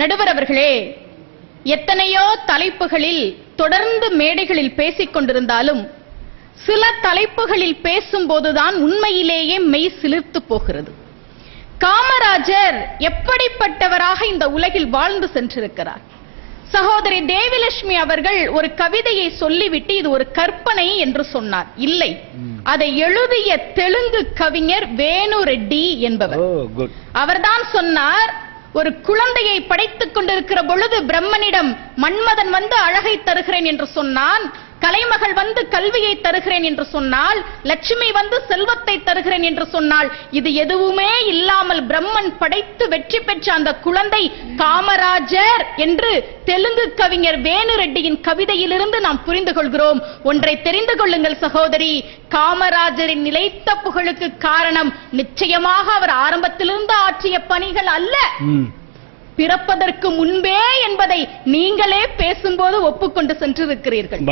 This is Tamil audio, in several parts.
நடுவர் அவர்களே, எத்தனையோ தலைப்புகளில் தொடர்ந்து மேடைகளில் பேசிக் கொண்டிருந்தாலும் சில தலைப்புகளில் பேசும்போதுதான் உண்மையிலேயே மெய் சிலிர்த்து போகிறது. காமராஜர் எப்படிப்பட்டவராக இந்த உலகில் வாழ்ந்து சென்றிருக்கிறார். சகோதரி தேவிலட்சுமி அவர்கள் ஒரு கவிதையை சொல்லிவிட்டு இது ஒரு கற்பனை என்று சொன்னார். இல்லை, அதை எழுதிய தெலுங்கு கவிஞர் வேணு ரெட்டி என்பவர். அவர்தான் சொன்னார், ஒரு குழந்தையை படைத்துக் கொண்டிருக்கிற பொழுது பிரம்மனிடம் மன்மதன் வந்து அழகை தருகிறேன் என்று சொன்னான், கலைமகள் வந்து கல்வியை தருகிறேன் என்று சொன்னால், லட்சுமி வந்து செல்வத்தை தருகிறேன் என்று சொன்னால், இது எதுவுமே இல்லாமல் பிரம்மன் படைத்து வெற்றி பெற்ற அந்த குழந்தை காமராஜர் என்று தெலுங்கு கவிஞர் வேணு ரெட்டியின் கவிதையிலிருந்து நாம் புரிந்து கொள்கிறோம். ஒன்றை தெரிந்து கொள்ளுங்கள் சகோதரி, காமராஜரின் நிலைத்த புகழுக்கு காரணம் நிச்சயமாக அவர் ஆரம்பத்திலிருந்து ஆற்றிய பணிகள் அல்ல, பிறப்பதற்கு முன்பே என்பதை நீங்களே பேசும்போது ஒப்புக்கொண்டு சென்றிருக்கிறீர்கள்.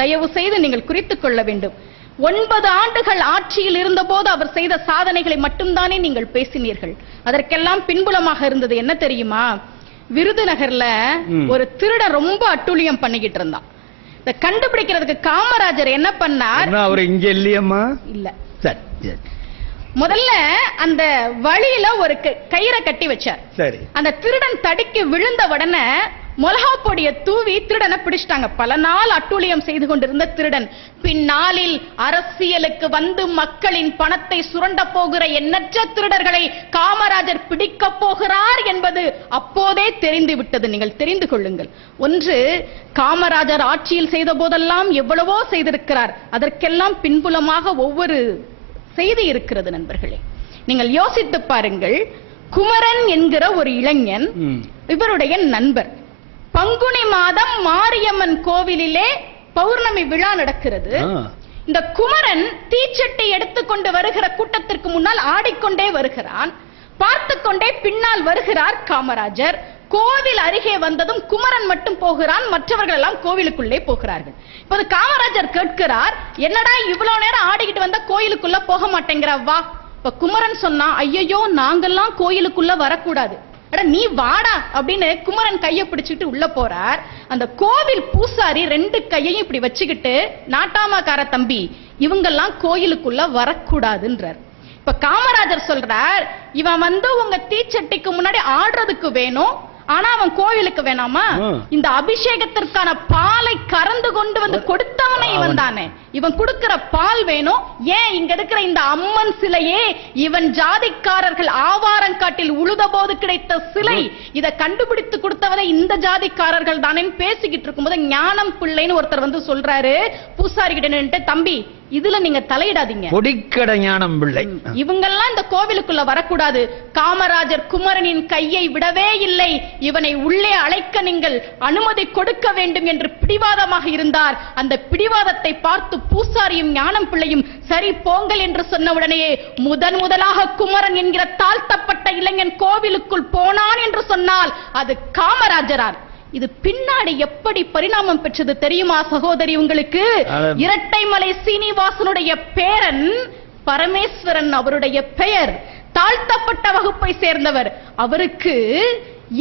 தயவு செய்து நீங்கள் குறித்துக் கொள்ள வேண்டும். 9 ஆண்டுகள் ஆட்சியில் இருந்தபோது அவர் செய்த சாதனைகளை மட்டும்தானே நீங்கள் பேசினீர்கள். அதற்கெல்லாம் பின்புலமாக இருந்தது என்ன தெரியுமா? விருதுநகர்ல ஒரு திருடன் ரொம்ப அட்டூழியம் பண்ணிக்கிட்டு இருந்தான். இத கண்டுபிடிக்கிறதுக்கு காமராஜர் என்ன பண்ணார்? அவர் இங்க இல்லையம்மா, இல்ல சரி, முதல்ல அந்த வழியில ஒரு கயிறை கட்டி வச்சார். சரி, அந்த திருடன் தடிக்கு விழுந்த உடனே மிளகா பொடியை தூவி திருடனை பிடிச்சிட்டாங்க. பல நாள் அட்டூழியம் செய்து கொண்டிருந்த திருடன் பின்னாளில் அரசியலுக்கு வந்து மக்களின் பணத்தை சுரண்ட போகிற எண்ணற்ற திருடர்களை காமராஜர் பிடிக்க போகிறார் என்பது அப்போதே தெரிந்து விட்டது. நீங்கள் தெரிந்து கொள்ளுங்கள். ஒன்று, காமராஜர் ஆட்சியில் செய்த போதெல்லாம் எவ்வளவோ செய்திருக்கிறார். அதற்கெல்லாம் பின்புலமாக ஒவ்வொரு செய்தி இருக்கிறது. நண்பர்களே, நீங்கள் யோசித்து பாருங்கள். குமரன் என்கிற ஒரு இளைஞன், இவருடைய நண்பர், பங்குனி மாதம் மாரியம்மன் கோவிலிலே பௌர்ணமி விழா நடக்கிறது. இந்த குமரன் தீச்சட்டி எடுத்துக்கொண்டு வருகிற கூட்டத்திற்கு முன்னால் ஆடிக்கொண்டே வருகிறான். பார்த்து கொண்டே பின்னால் வருகிறார் காமராஜர். கோவில் அருகே வந்ததும் குமரன் மட்டும் போகிறான், மற்றவர்கள் எல்லாம் கோவிலுக்குள்ளே போகிறார்கள். இப்போது காமராஜர் கேட்கிறார், என்னடா இவ்வளவு நேரம் ஆடிக்கிட்டு வந்த கோயிலுக்குள்ள போக மாட்டேங்கிற, வா. இப்ப குமரன் சொன்னா, ஐயோ நாங்கெல்லாம் கோயிலுக்குள்ள வரக்கூடாது, அட நீ வாடா அப்படின்னு குமரன் கையை பிடிச்சிட்டு உள்ள போறார். அந்த கோவில் பூசாரி 2 கையையும் இப்படி வச்சுக்கிட்டு, நாட்டாமக்கார தம்பி, இவங்கெல்லாம் கோயிலுக்குள்ள வரக்கூடாதுன்றார். இப்ப காமராஜர் சொல்றார், இவன் வந்து உங்க தீச்சட்டிக்கு முன்னாடி ஆடுறதுக்கு வேணும், ஆனா அவன் கோயிலுக்கு வேணாமா? இந்த அபிஷேகத்திற்கான பாலை கறந்து கொண்டு வந்து கொடுத்தவனை இவன் தானே, இவன் கொடுக்கிற பால் வேணும். ஏன் இங்க இருக்கிற இந்த அம்மன் சிலையே இவன் ஜாதிக்காரர்கள் ஆவாரங்காட்டில் உழுத போது கிடைத்த சிலை, இதை கண்டுபிடித்து கொடுத்தவரை இந்த ஜாதிக்காரர்கள் தானே பேசிக்கிட்டு இருக்கும்போது ஞானம் பிள்ளைன்னு ஒருத்தர் வந்து சொல்றாரு பூசாரி கிட்ட நின்னுட்டு, தம்பி இதுல நீங்க தலையிடாதீங்க, பொடிக்கட ஞானம் பிள்ளை, இவங்கெல்லாம் இந்த கோவிலுக்குள்ள வரக்கூடாது. காமராஜர் குமரனின் கையை விடவே இல்லை, இவனை உள்ளே அழைக்க நீங்கள் அனுமதி கொடுக்க வேண்டும் என்று பிடிவாதமாக இருந்தார். அந்த பிடிவாதத்தை பார்த்து பூசாரியும் ஞானம் பிள்ளையும் சரி போங்கள் என்று சொன்ன உடனேயே முதலாக குமரன் என்கிற தாழ்த்தப்பட்ட இளைஞன் கோவிலுக்குள் போனான் என்று சொன்னால் அது காமராஜரார். இது பின்னாடி எப்படி பரிணாமம் பெற்றது தெரியுமா சகோதரி உங்களுக்கு? இரட்டைமலை சீனிவாசனுடைய பேரன் பரமேஸ்வரன் அவருடைய பெயர், தாழ்த்தப்பட்ட வகுப்பை சேர்ந்தவர். அவருக்கு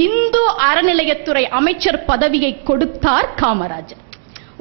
இந்து அறநிலையத்துறை அமைச்சர் பதவியை கொடுத்தார் காமராஜர்.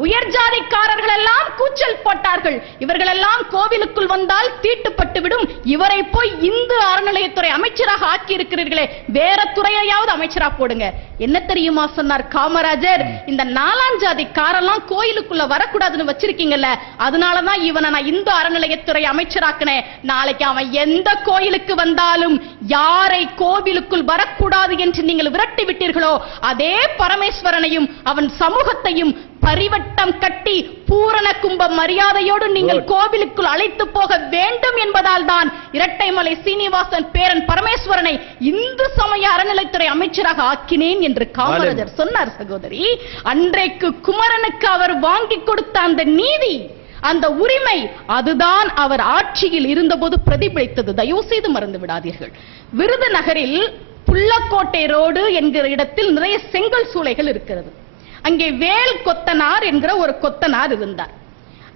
உயர் ஜாதிக்காரர்கள் எல்லாம் கூச்சல் போட்டார்கள், இவர்கள் எல்லாம் கோவிலுக்குள் வந்தால் தீட்டுப்பட்டு விடும், இவரை போய் இந்து அறநிலையத்துறை அமைச்சராக ஆக்கி இருக்கிறீர்களே, வேற துறையாவது அமைச்சரா போடுங்க. என்ன தெரியுமா சொன்னார் காமராஜர்? இந்த 4ஆம் ஜாதிக்காரெல்லாம் கோயிலுக்குள்ள வரக்கூடாதுன்னு வச்சிருக்கீங்கல்ல, அதனாலதான் இவனை நான் இந்து அறநிலையத்துறை அமைச்சராக்கினேன். நாளைக்கு அவன் எந்த கோயிலுக்கு வந்தாலும் யாரை கோவிலுக்குள் வரக்கூடாது என்று நீங்கள் விரட்டி விட்டீர்களோ அதே பரமேஸ்வரனையும் அவன் சமூகத்தையும் பரிவட்டம் கட்டி பூரண கும்ப மரியாதையோடு நீங்கள் கோவிலுக்குள் அழைத்து போக வேண்டும் என்பதால் தான் இரட்டைமலை சீனிவாசன் பேரன் பரமேஸ்வரனை இந்து சமய அறநிலைத்துறை அமைச்சராக ஆக்கினேன் என்று காமராஜர் சொன்னார். சகோதரி, அன்றைக்கு குமரனுக்கு அவர் வாங்கி கொடுத்த அந்த நீதி, அந்த உரிமை, அதுதான் அவர் ஆட்சியில் இருந்தபோது பிரதிபலித்தது. தயவு செய்து மறந்து விடாதீர்கள். விருதுநகரில் புள்ளக்கோட்டை ரோடு என்கிற இடத்தில் நிறைய செங்கல் சூளைகள் இருக்கிறது. அங்கே வேல் கொத்தனார் என்கிற ஒரு கொத்தனார் இருந்தார்.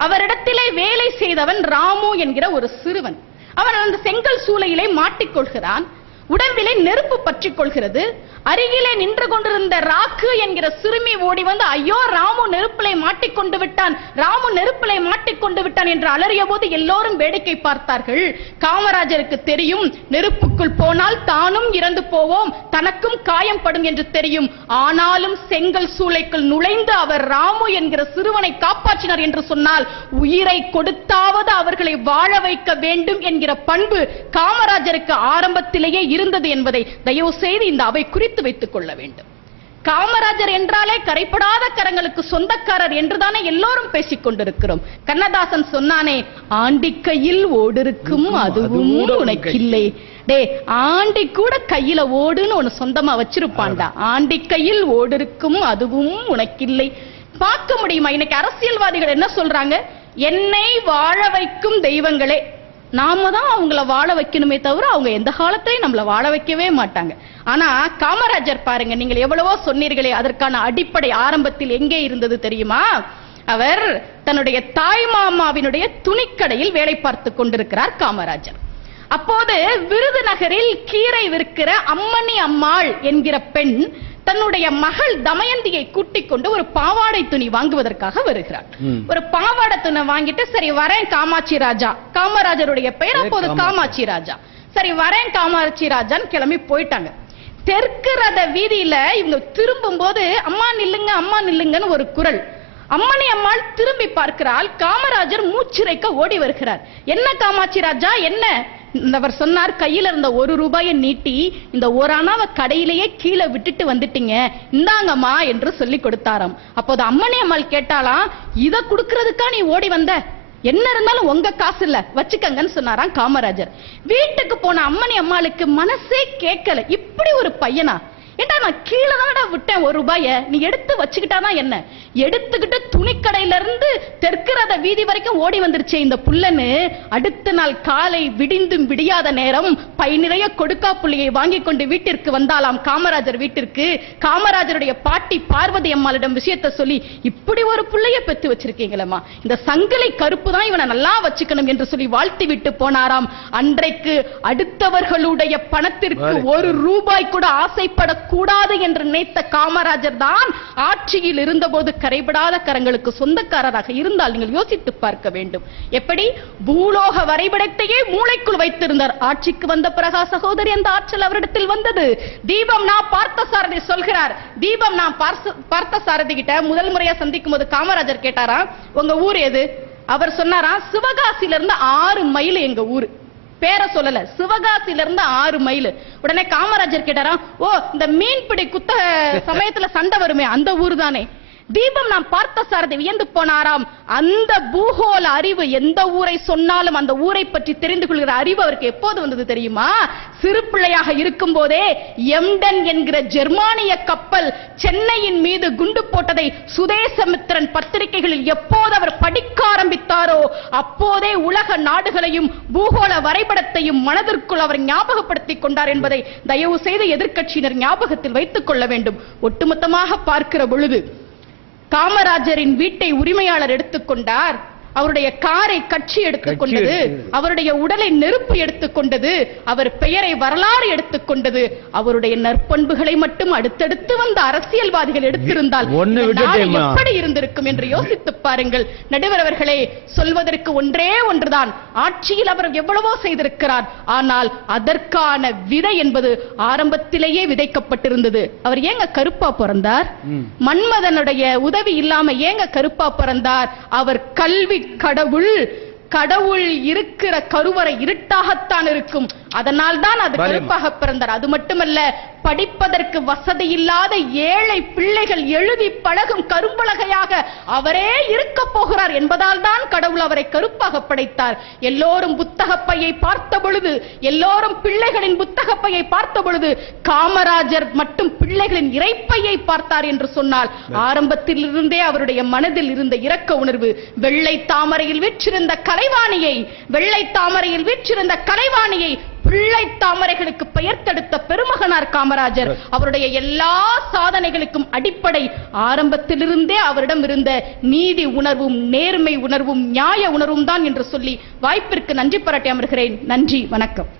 அவரிடத்திலே வேலை செய்தவன் ராமு என்கிற ஒரு சிறுவன். அவன் அந்த செங்கல் சூளையிலே மாட்டிக்கொள்கிறான். உடம்பிலே நெருப்பு பற்றிக் கொள்கிறது. அருகிலே நின்று கொண்டிருந்த ராக்கு என்கிற சிறுமி ஓடி வந்து, ஐயோ ராமு நெருப்பிலை மாட்டிக்கொண்டு விட்டான், ராமு நெருப்பிலை மாட்டிக்கொண்டு விட்டான் என்று அலறிய போது எல்லோரும் வேடிக்கை பார்த்தார்கள். காமராஜருக்கு தெரியும், நெருப்புக்குள் போனால் தானும் இறந்து போவோம், தனக்கும் காயம் படும் என்று தெரியும். ஆனாலும் செங்கல் சூளைக்குள் நுழைந்து அவர் ராமு என்கிற சிறுவனை காப்பாற்றினார் என்று சொன்னால், உயிரை கொடுத்தாவது அவர்களை வாழ வைக்க வேண்டும் என்கிற பண்பு காமராஜருக்கு ஆரம்பத்திலேயே இருந்தது என்பதை தயவு செய்து இந்த அவை குறித்து வைத்துக் கொள்ள வேண்டும். காமராஜர் என்றாலே கரைப்படாத கரங்களுக்கு சொந்தக்காரர் என்றுதானே எல்லோரும் பேசிக் கொண்டிருக்கிறோம். கண்ணதாசன் சொன்னானே, ஆண்டி கையில் ஓடிருக்கும் அதுவும் உனக்கில்லை. டே, ஆண்டி கூட கையில ஓடுன்னு ஒன்னு சொந்தமா வச்சிருப்பான்டா. ஆண்டி கையில் ஓடிருக்கும் அதுவும் உனக்கில்லை. பார்க்க முடியுமா? இன்னைக்கு அரசியல்வாதிகள் என்ன சொல்றாங்க? என்னை வாழ வைக்கும் தெய்வங்களே, நாம தான் அவங்கள வாழ வைக்கணுமே தவிர அவங்க எந்த காலத்தையும் நம்மள வாழ வைக்கவே மாட்டாங்க. ஆனா காமராஜர் பாருங்க, நீங்கள் எவ்வளவோ சொன்னீர்களே, அதற்கான அடிப்படை ஆரம்பத்தில் எங்கே இருந்தது தெரியுமா? அவர் தன்னுடைய தாய் மாமாவினுடைய துணிக்கடையில் வேலை பார்த்து கொண்டிருக்கிறார் காமராஜர். அப்போது விருதுநகரில் கீரை விற்கிற அம்மணி அம்மாள் என்கிற பெண் தன்னுடைய மகள் தமயந்தியை கூட்டிக் கொண்டு ஒரு பாவாடை துணி வாங்குவதற்காக வருகிறார். ஒரு பாவாடை துணி வாங்கிட்டு, சரி வரேன் காமாட்சி ராஜா, காமராஜருடைய பெயர் அப்போது காமாட்சி ராஜா, சரி வரேன் காமாட்சி ராஜான்னு கிளம்பி போயிட்டாங்க. தெற்கு ரத வீதியில இவங்க திரும்பும் போது அம்மா நில்லுங்க அம்மா நில்லுங்கன்னு ஒரு குரல். அம்மணி அம்மாள் திரும்பி பார்க்கிறாள். காமராஜர் மூச்சிறைக்க ஓடி வருகிறார். என்ன காமாட்சி ராஜா என்ன? அவர் சொன்னார், கையில இருந்த 1 ரூபாயை நீட்டி, இந்த ஒரு அணாவை கடையிலேயே கீழே விட்டுட்டு வந்துட்டீங்க, இந்தாங்கம்மா என்று சொல்லி கொடுத்தாராம். அப்போது அம்மணி அம்மாள் கேட்டாலாம், இத குடுக்கிறதுக்கா நீ ஓடி வந்த? என்ன இருந்தாலும் உங்க காசு இல்ல, வச்சுக்கங்கன்னு சொன்னாராம் காமராஜர். வீட்டுக்கு போன அம்மணி அம்மாளுக்கு மனசே கேட்கல, இப்படி ஒரு பையனா? ஏண்டா நான் கீழே தானடா விட்டேன் 1 ரூபாய, நீ எடுத்து வச்சுக்கிட்டாதான் என்ன? எடுத்துக்கிட்டு துணிக்கடையில இருந்து தெற்கு ரத வீதி வரைக்கும் ஓடி வந்துருச்சே இந்த புள்ளன்னு. அடுத்த நாள் காலை விடிந்தும் விடியாத நேரம் பை நிறைய கொடுக்கா புள்ளியை வாங்கி கொண்டு வீட்டிற்கு வந்தாலாம் காமராஜர் வீட்டிற்கு. காமராஜருடைய பாட்டி பார்வதி அம்மாளிடம் விஷயத்தை சொல்லி, இப்படி ஒரு புள்ளைய பெத்து வச்சிருக்கீங்களேம்மா, இந்த சங்கிலி கருப்பு தான் இவனை நல்லா வச்சுக்கணும் என்று சொல்லி வாழ்த்தி விட்டு போனாராம். அன்றைக்கு அடுத்தவர்களுடைய பணத்திற்கு 1 ரூபாய் கூட ஆசைப்பட கூடாது என்று நினைத்த காமராஜர் தான் ஆட்சியில் இருந்தபோது கரைபடாத கரங்களுக்கு சொந்தக்காரராக இருந்தால் நீங்கள் யோசித்து பார்க்க வேண்டும். எப்படி பூலோக வரைபடத்தையே மூளைக்குள் வைத்திருந்தார். ஆட்சிக்கு வந்த பிறகு சகோதரி அந்த ஆற்றல் அவரிடத்தில் வந்தது. தீபம் நான் பார்த்தசாரதி சொல்கிறார். தீபம் நான் பார்த்தசாரதி கிட்ட முதல் முறையா சந்திக்கும் போது காமராஜர் கேட்டாரா, உங்க ஊர் எது? அவர் சொன்னாரா, சிவகாசியில இருந்து 6 மைல் எங்க ஊரு. பேரை சொல்லல, சிவகாசியில இருந்து 6 மைல். உடனே காமராஜர் கேட்டாரா, ஓ இந்த மீன்பிடி குத்த சமயத்துல சண்டை வருமே அந்த ஊர் தானே? தீபம் நான் பார்த்த சாரதி வியந்து போனாராம். அந்த பூகோள அறிவு, எந்த ஊரை சொன்னாலும் அந்த ஊரை பற்றி தெரிந்து கொள்கிற அறிவு அவருக்கு எப்போது வந்தது தெரியுமா? சிறு பிள்ளையாக இருக்கும் போதே எம்டன் என்கிற ஜெர்மானிய கப்பல் சென்னையின் மீது குண்டு போட்டதை சுதேசமித்திரன் பத்திரிகைகளில் எப்போது அவர் படிக்க ஆரம்பித்தாரோ அப்போதே உலக நாடுகளையும் பூகோள வரைபடத்தையும் மனதிற்குள் அவர் ஞாபகப்படுத்திக் கொண்டார் என்பதை தயவு செய்து எதிர்க்கட்சியினர் ஞாபகத்தில் வைத்துக் கொள்ள வேண்டும். ஒட்டுமொத்தமாக பார்க்கிற பொழுது காமராஜரின் வீட்டை உரிமையாளர் எடுத்துக்கொண்டார், அவருடைய காரை கட்சி எடுத்துக்கொண்டது, அவருடைய உடலை நெருப்பு எடுத்துக்கொண்டது, அவர் பெயரை வரலாறு எடுத்துக்கொண்டது. அவருடைய நற்பண்புகளை மட்டும் அடுத்தடுத்து வந்த அரசியல்வாதிகள் எடுத்திருந்தால் எப்படி இருந்திருக்கும் என்று யோசித்து பாருங்கள். நடுவர் அவர்களே, சொல்வதற்கு ஒன்றே ஒன்றுதான், ஆட்சியில் அவர் எவ்வளவோ செய்திருக்கிறார், ஆனால் அதற்கான விதை என்பது ஆரம்பத்திலேயே விதைக்கப்பட்டிருந்தது. அவர் ஏங்க கருப்பா பிறந்தார்? மன்மதனுடைய உதவி இல்லாம ஏங்க கருப்பா பிறந்தார்? அவர் கல்வி கடவுள், கடவுள் இருக்கிற கருவறை இருட்டாகத்தான் இருக்கும், அதனால் தான் அது கருப்பாக பிறந்தார். அது மட்டுமல்ல, படிப்பதற்கு வசதி இல்லாத ஏழை பிள்ளைகள் எழுதி பழகும் கரும்பலகையாக அவரே இருக்க போகிறார் என்பதால் தான் கடவுள் அவரை கருப்பாக படைத்தார். எல்லோரும் புத்தகப்பையை பார்த்த பொழுது, எல்லோரும் பிள்ளைகளின் புத்தகப்பையை பார்த்த பொழுது காமராஜர் மட்டும் பிள்ளைகளின் இறைப்பையை பார்த்தார் என்று சொன்னால் ஆரம்பத்தில் இருந்தே அவருடைய மனதில் இருந்த இரக்க உணர்வு. வெள்ளை தாமரையில் வீற்றிருந்த கலைவாணியை, வெள்ளை தாமரையில் வீற்றிருந்த கலைவாணியை பிள்ளை தாமரைகளுக்கு பெயர் தடுத்த பெருமகனார் காமராஜர். அவருடைய எல்லா சாதனைகளுக்கும் அடிப்படை ஆரம்பத்திலிருந்தே அவரிடம் இருந்த நீதி உணர்வும் நேர்மை உணர்வும் நியாய உணர்வும் தான் என்று சொல்லி வாய்ப்பிற்கு நன்றி பாராட்டி அமர்கிறேன். நன்றி, வணக்கம்.